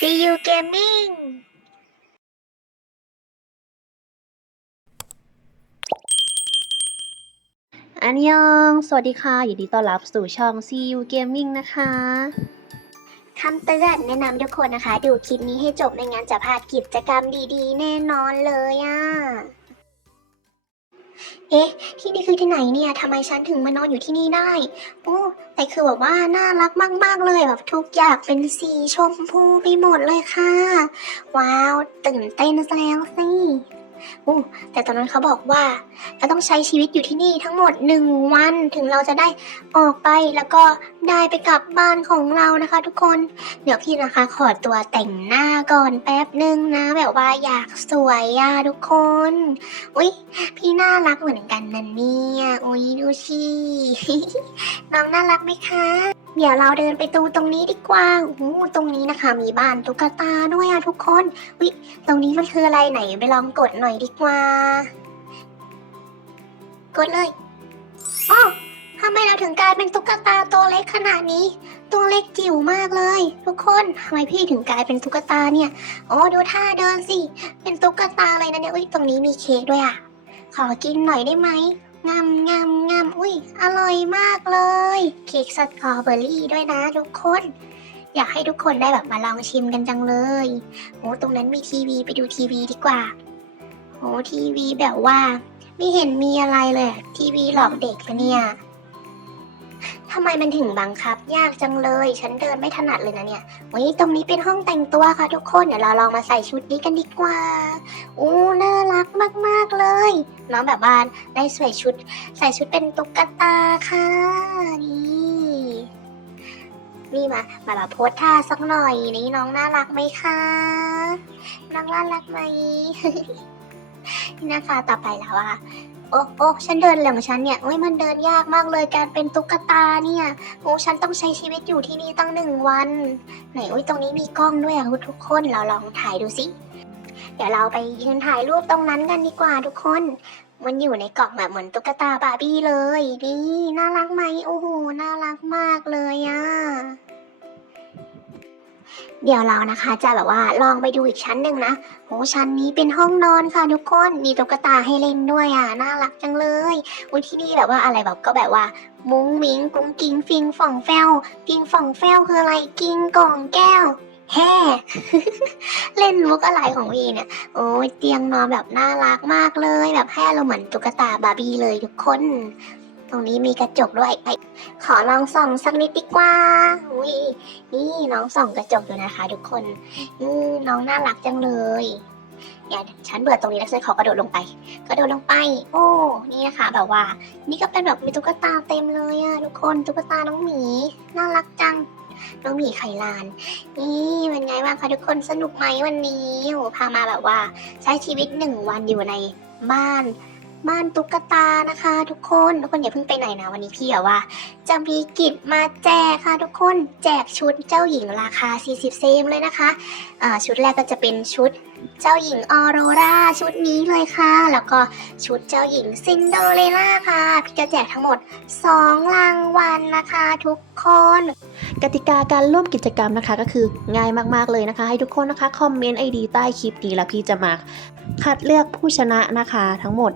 See you gaming อันยอง สวัสดีค่ะ ยินดีต้อนรับสู่ช่อง CU Gaming นะคะ คำเตือนแนะนำทุกคนนะคะ ดูคลิปนี้ให้จบไม่งั้นจะพลาดกิจกรรมดีๆ แน่นอนเลยอะ เอ๊ะ ที่นี่คือที่ไหนเนี่ยทำไมฉันถึงมานอนอยู่ที่นี่ได้ โอ้แต่คือแบบว่าน่ารักมากๆเลยแบบทุกอย่างเป็นสีชมพูไปหมดเลยค่ะ ว้าว ตื่นเต้นซะแล้วสิ อ้แต่ตอนนั้นเขาบอกว่าเราต้องใช้ชีวิตอยู่ที่นี่ทั้งหมดหนึ่งวันถึงเราจะได้ออกไปแล้วก็ได้ไปกลับบ้านของเรานะคะ ทุกคน เดี๋ยวพี่นะคะขอตัวแต่งหน้าก่อนแป๊บนึงนะ แบบว่าอยากสวยอะทุกคน อุ๊ย พี่น่ารักเหมือนกันนะเนี่ย อุ๊ยดูสิน้องน่ารักไหมคะ เดี๋ยวเราเดินไปตูตรงนี้ดีกว่าโอ้โหตรงนี้นะคะ มีบ้านตุ๊กตาด้วยอะทุกคนอุ๊ยตรงนี้มันคืออะไรไหนไปลองกดหน่อยดีกว่า กดเลยอ๋อทำไมเราถึงกลายเป็นตุ๊กตาตัวเล็กขนาดนี้ ตัวเล็กจิ๋วมากเลย ทุกคนทำไมพี่ถึงกลายเป็นตุ๊กตาเนี่ยโอ้ดูท่าเดินสิ เป็นตุ๊กตาเลยนะเนี่ยอุ้ยตรงนี้มีเค้กด้วยอะขอกินหน่อยได้ไหม งามงามงามอุ้ยอร่อยมากเลย เค้กสตรอเบอรี่ด้วยนะทุกคน อยากให้ทุกคนได้แบบมาลองชิมกันจังเลยโอ้ตรงนั้นมีทีวีไปดูทีวีดีกว่าโอ้ทีวีแบบว่า ไม่เห็นมีอะไรเลยทีวีหลอกเด็กปะเนี่ย ทำไมมันถึงบังคับ ยากจังเลย ฉันเดินไม่ถนัดเลยนะเนี่ยวันนี้ตรงนี้เป็นห้องแต่งตัวค่ะทุกคน เดี๋ยวเราลองมาใส่ชุดนี้กันดีกว่าโอ้น่ารักมากๆเลยน้องแบบว่าได้ใส่ชุด ใส่ชุดเป็นตุ๊กตาค่ะ นี่นี่มา มาแบบโพสท่าสักหน่อย นี่น้องน่ารักไหมคะ น้องน่ารักไหมนี่นะคะต่อไปแล้วอะ โอ้โอ้ฉันเดินเหลืองฉันเนี่ยโอ้ยมันเดินยากมากเลยการเป็นตุ๊กตาเนี่ยโอ้ฉันต้องใช้ชีวิตอยู่ที่นี่ตั้งหนึ่งวัน ไหนโอ้ยตรงนี้มีกล้องด้วยอะทุกคนเราลองถ่ายดูสิเดี๋ยวเราไปยืนถ่ายรูปตรงนั้นกันดีกว่าทุกคน มันอยู่ในกล่องแบบเหมือนตุ๊กตาบาร์บี้เลยนี่น่ารักไหมโอ้โหน่ารักมากเลยอะ เดี๋ยวเรานะคะจะแบบว่าลองไปดูอีกชั้นหนึ่งนะโอ้ชั้นนี้เป็นห้องนอนค่ะทุกคนมีตุ๊กตาให้เล่นด้วยอะน่ารักจังเลยอุ้ยที่นี่แบบว่าอะไรแบบก็แบบว่า มุ้งมิ้งกุ้งกิ้งฟิงฝ่องแฟวกิงฝ่องแฟวคืออะไรกิงกล่องแก้วแฮ่เล่นมุกอะไรของวีเนี่ย โอ้ยเตียงนอนแบบน่ารักมากเลย แบบให้เราเหมือนตุ๊กตาบาร์บี้เลยทุกคน ตรงนี้มีกระจกด้วยไปขอลองส่องสักนิดดีกว่าอุ้ยนี่น้องส่องกระจกอยู่นะคะ ทุกคนอืมน้องน่ารักจังเลยอย่าฉันเบื่อตรงนี้แล้วฉันขอกระโดดลงไป กระโดดลงไป โอ้ นี่นะคะ แบบว่า นี่ก็เป็นแบบมีตุ๊กตาเต็มเลยอะทุกคนตุ๊กตาน้องหมีน่ารักจังน้องหมีไข่ลาน นี่เป็นไงบ้างคะทุกคนสนุกไหมวันนี้โหพามาแบบว่า ใช้ชีวิตหนึ่งวันอยู่ในบ้าน บ้านตุ๊กตานะคะ ทุกคนทุกคนอย่าเพิ่งไปไหนนะวันนี้พี่แบบว่า จะมีกิจมาแจกค่ะทุกคนแจกชุดเจ้าหญิงราคา 40 เซมเลยนะคะอ่าชุดแรกก็จะเป็นชุดเจ้าหญิงออโรราชุดนี้เลยค่ะ แล้วก็ชุดเจ้าหญิงซินเดเรล่าค่ะ พี่จะแจกทั้งหมด 2 รางวัลนะคะ ทุกคนกติกาการร่วมกิจกรรมนะคะ ก็คือง่ายมากๆเลยนะคะ ให้ทุกคนนะคะคอมเมนต์ไอดีใต้คลิปนี้แล้วพี่จะมาคัดเลือกผู้ชนะนะคะ ทั้งหมด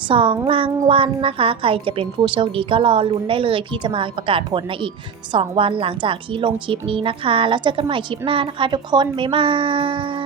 2 รางวัลนะคะ ใครจะเป็นผู้โชคดีก็รอลุ้นได้เลย พี่จะมาประกาศผลในอีก 2 วันหลังจากที่ลงคลิปนี้นะคะ แล้วเจอกันใหม่คลิปหน้านะคะ ทุกคนบ๊ายบาย